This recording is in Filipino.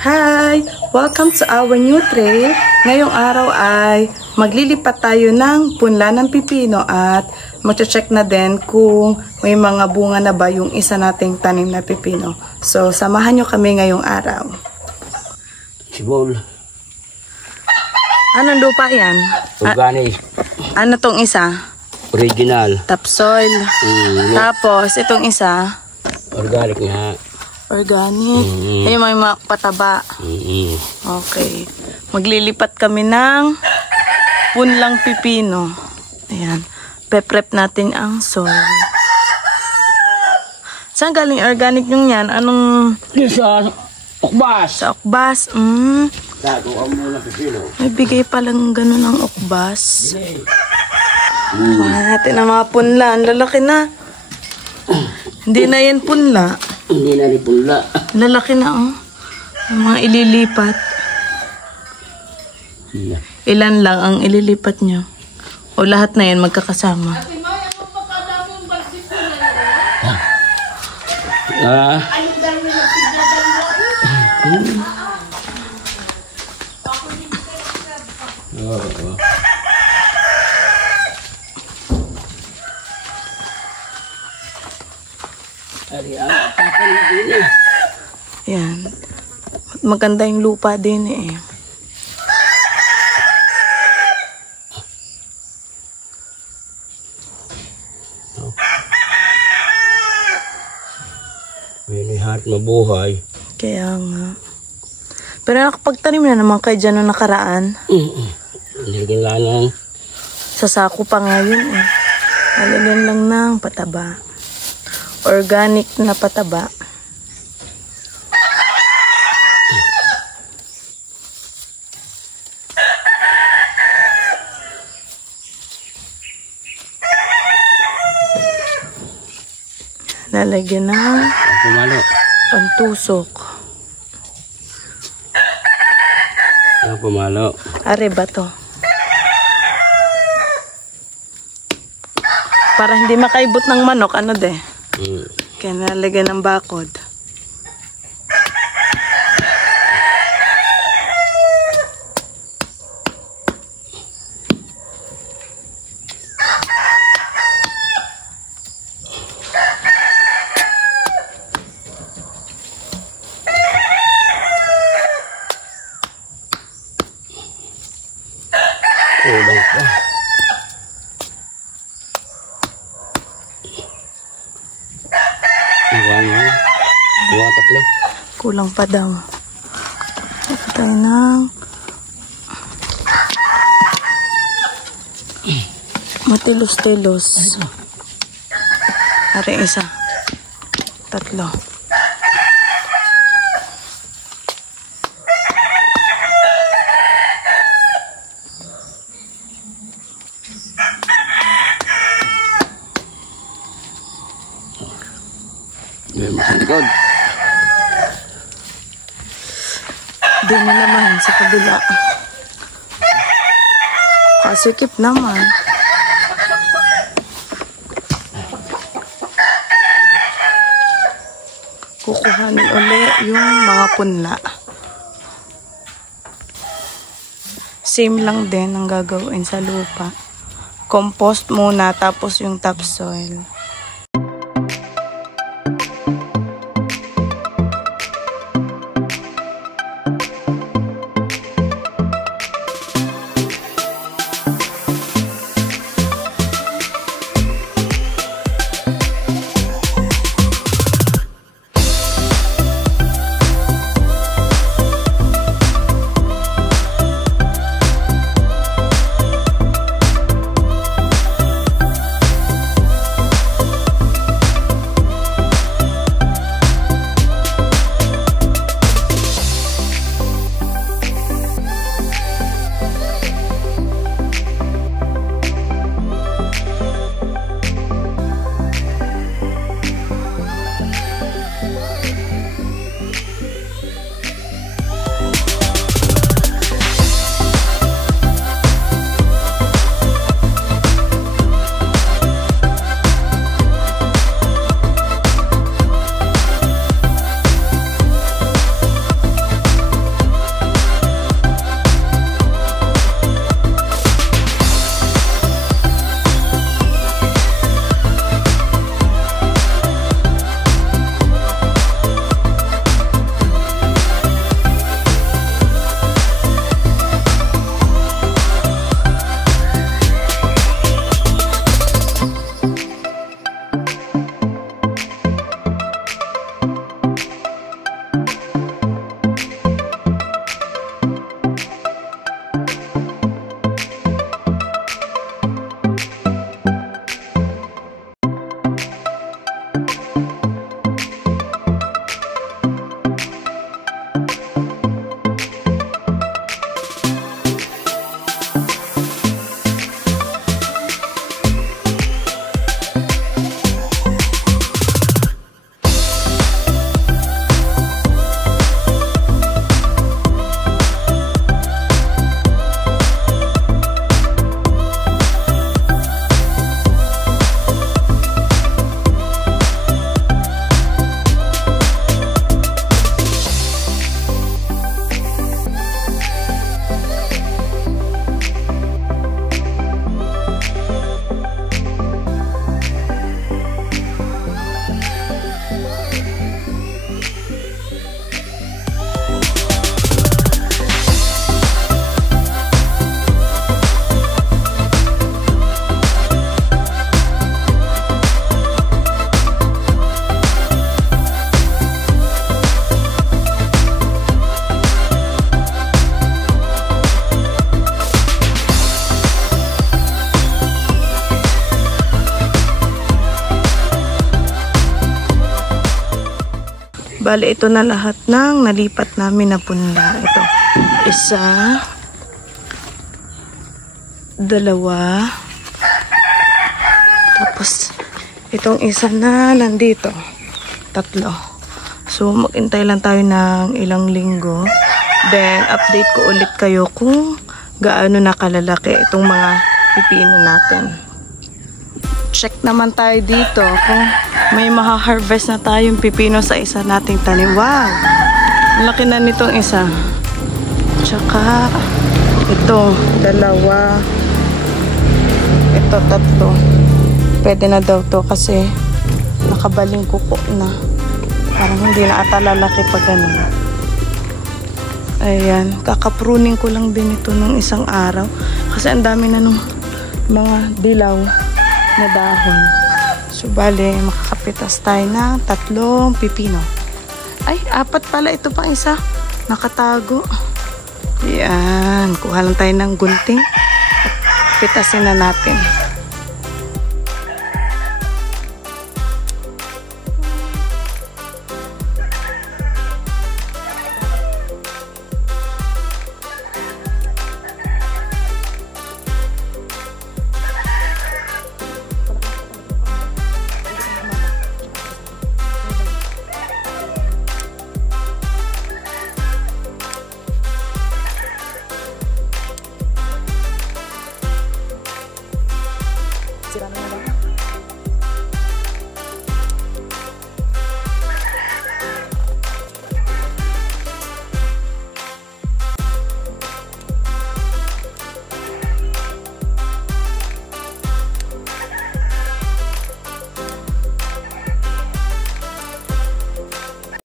Hi! Welcome to our new trail. Ngayong araw ay maglilipat tayo ng punla ng pipino at mag-check na din kung may mga bunga na ba yung isa nating tanim na pipino. So, samahan nyo kami ngayong araw. Sibol. Anong lupa yan? Organic. Ano tong isa? Original. Topsoil. Tapos, itong isa? Organic nga. Organic. Ayun, may mga pataba. Okay. Maglilipat kami ng punlang pipino. Ayan. Pe-prep natin ang soil. Saan galing organic yung yan? Anong... Sa okbas. Sa okbas. Gagawin mo ng pipino. May bigay palang ganun ng okbas. Natin ang mga punla. Ang lalaki na. Hindi na yan punla. Hindi na nipula. Lalaki na, oh. Yung mga ililipat. Ilan lang ang ililipat nyo? O lahat na yan magkakasama? Yan. Maganda yung lupa din eh. Lahat mabuhay. Kaya nga. Pero nakapagtanim na naman kayo dyan nung nakaraan. Hindi lang. Sa sako pa ngayon eh. Lalagyan lang ng pataba. Organic na pataba. Lalagyan ng pantusok. Pumalo. Are ba to? Para hindi makaibot ng manok, ano de? Kaya nalagyan ng bakod. Kulang pa. Tatlo. Kulang pa daw. Ito tayo ng matilos-tilos. Ari isa. Tatlo. Masalikod. Di na naman sa kabila. Kasikip naman. Kukuhanin uli yung mga punla. Same lang din ang gagawin sa lupa. Compost muna tapos yung topsoil. Bale, ito na lahat ng nalipat namin na punla. Ito, 1, 2, tapos itong isa na nandito, 3. So, maghintay lang tayo ng ilang linggo. Then, update ko ulit kayo kung gaano nakalalaki itong mga pipino natin. Check naman tayo dito kung may maha-harvest na tayong pipino sa isa nating tanim. Wow! Laki na nitong isa. Tsaka, ito, 2. Ito, 3. Pwede na daw to kasi nakabaling kuko na. Parang hindi na ata lalaki pa ganun. Ayan, kakapruning ko lang din ito nung isang araw. Kasi ang dami na nung mga dilaw na dahon. So, bale, makakapitas tayo ng 3 pipino. Ay, 4 pala. Ito pang isa. Nakatago. Ayan, kuha lang tayo ng gunting. Pitasin na natin.